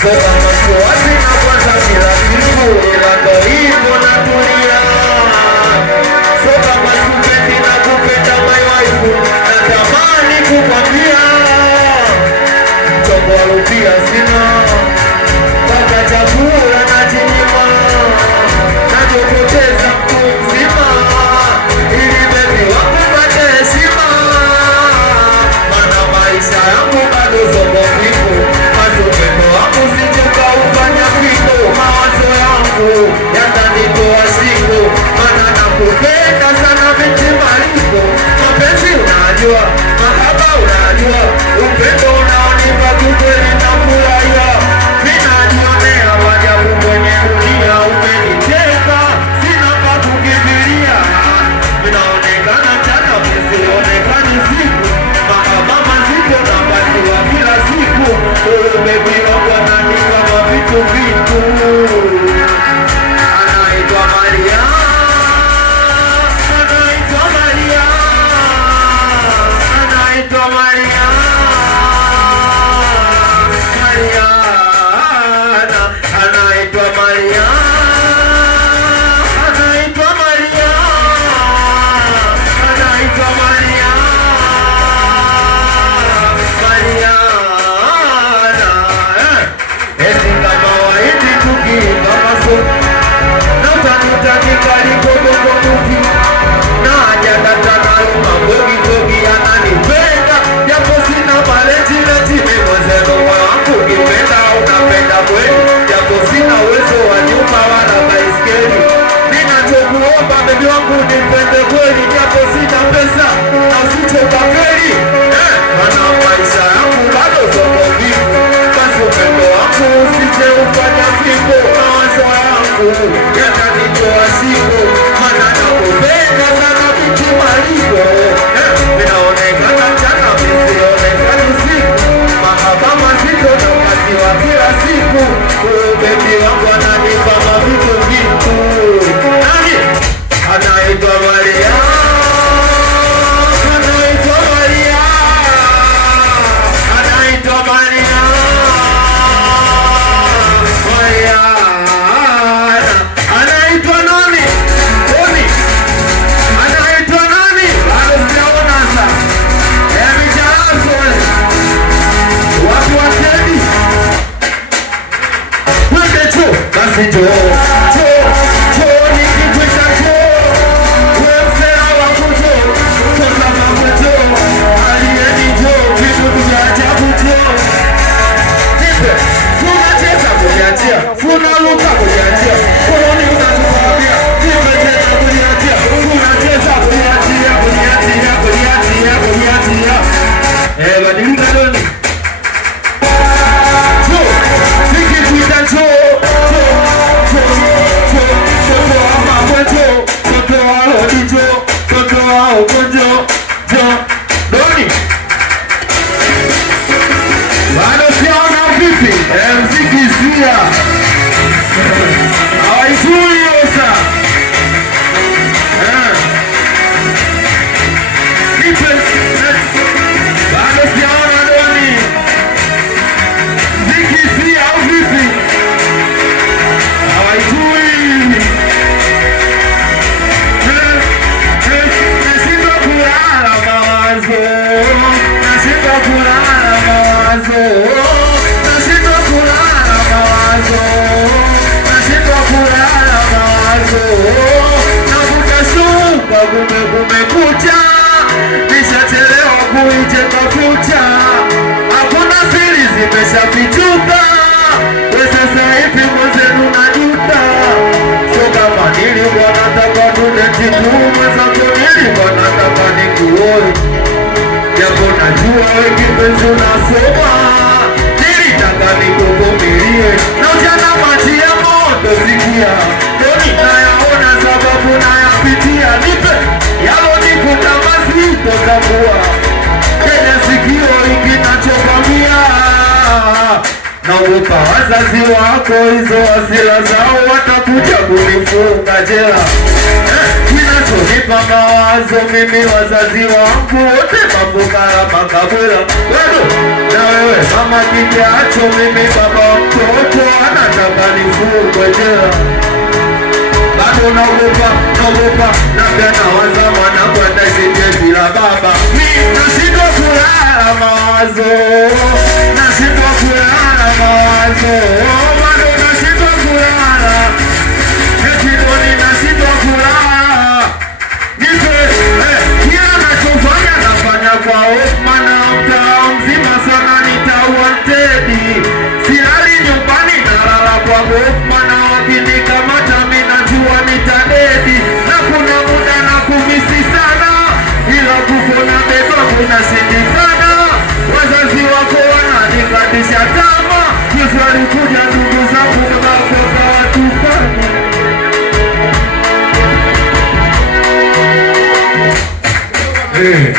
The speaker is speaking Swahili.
Soka mafuasi na kwanza kila siku, ila ndo hivyo natulia. Soka maskupendi na kupenda my wife, natamani kukwambia mchongo wa rupia sina, mpaka chakula najinyima, najopoteza mtu mzima, ili bebi wangu pate heshima. Mana maisha yangu bado somo vipo, mazupendo wangu sijuka ufanya kwiko. Mawazo yangu yatanitoa siku, mana nakupenda sana binti maliko. Mapenzi unajua, mahaba unajua, upendo unaonipa kiukweli nafurahia. Ninajionea wajabu kwenye dunia, umeniteka sina pa kukimbilia. Ninaonekana mchana sionekani siku, mahaba mazito napatiwa kila siku. Baby wangu ananipa mavitu vitu. Anaitwa Maria, anaitwa Maria, anaitwa Maria, Mariana, anaitwa Maria, anaitwa Maria, anaitwa Maria, Mariana. Esi kama waiti tukiimba masomo, na utanuta kaliko bongo movie, na ajadata nalo mabogi bogi. Ananipenda japo sina maleti leti, mwenzeno wangu kipenda unapenda kweli, japo sina uwezo wa nyumba wala baiskeli. Ninachokuomba bebi wangu nipende kweli, japo sina pesa na usichokafeli. Mana maisha yangu bado somo vipo, basi upendo wangu usije ufanya vipo. Mawazo yangu yatanitoa siku, mana nakupenda sana binti maliko. Ninaonekana mchana sionekani usiku, mahaba mazito napatiwa kila siku. Bebi wangu ananipa mavitu vitu. Nani? Anaitwa Maria, anaitwa Maria, anaitwa Maria, Mariana. Anaitwa nani? Toni. Anaitwa nani? Bado sijaona sasa. Micharazo watu wa Tedi. Twende chuo, basi chuo, chuo, chuo nikikuita chuo. Wewe msela wangu chuo, toka mambo chuo. Alieni chuo, vitu vya ajabu chuo. Nipe, tunacheza kujiachia, tunaruka kujiachia. Koloni unatukwambia, nimecheza kujiachia. Tunacheza kujiachia, kujiachia, kujiachia, kujiachia. Badilika doni. Chuo, nikikuita chuo, chuo, chuo, chuo, toto wa mambo chuo, toto wa lodi chuo, toto wa ugonjo, chuo, doni. Bado siaona vipi? Mziki sia hawaisui yosa. Nipe bado siaona doni. Mziki sia au vipi? Hawaisui. Nashindwa kulala mawazo, nashindwa kulala mawazo, nashindwa kulala mawazo, nashindwa kulala mawazo. Navuta shuka kumekucha, nishachelewa kuijenga fucha. Hakuna siri zimeshafichuka, we sasa hivi mwenzenu najuta. So kama nilikuwa nataka tudeti tu, mwenzangu nilikuwa nataka nikuoe, japo najua we kipenzi unasoma. Nilitaka nikuvumilie, na ujana maji ya moto sikia. Doni nayaona sababu nayapitia, nipe yalo nikuta mazito tambua. Kenya sikio hiki nachokwambia, naogopa wazazi wako, hizo hasira zao watakuja kunifunga jela. kinachonipa mawazo mimi, wazazi wangu wote mafukara makabila. Na wewe mama kijacho, mimi baba mtoto anataka nifungwe jela. Bado naogopa, na pia nawaza mwana kwenda shite bila baba. Nashindwa kulala mawazo, nashindwa kulala mawazo, bado nashindwa kulala, nikidoni nashindwa kulala. Kila nachofanya nafanya kwa hofu, maana mtaa mzima sana wanted. Silali nyumbani nalala kwa hofu, maana wakinikamata mimi najua nitadedi. Na kuna muda na kumisi sana, ila kukona beba kunashindikana. Wazazi wako wananikatisha tamaa, Yesu alikuja ndugu zangu mnakoka watukana. Hey.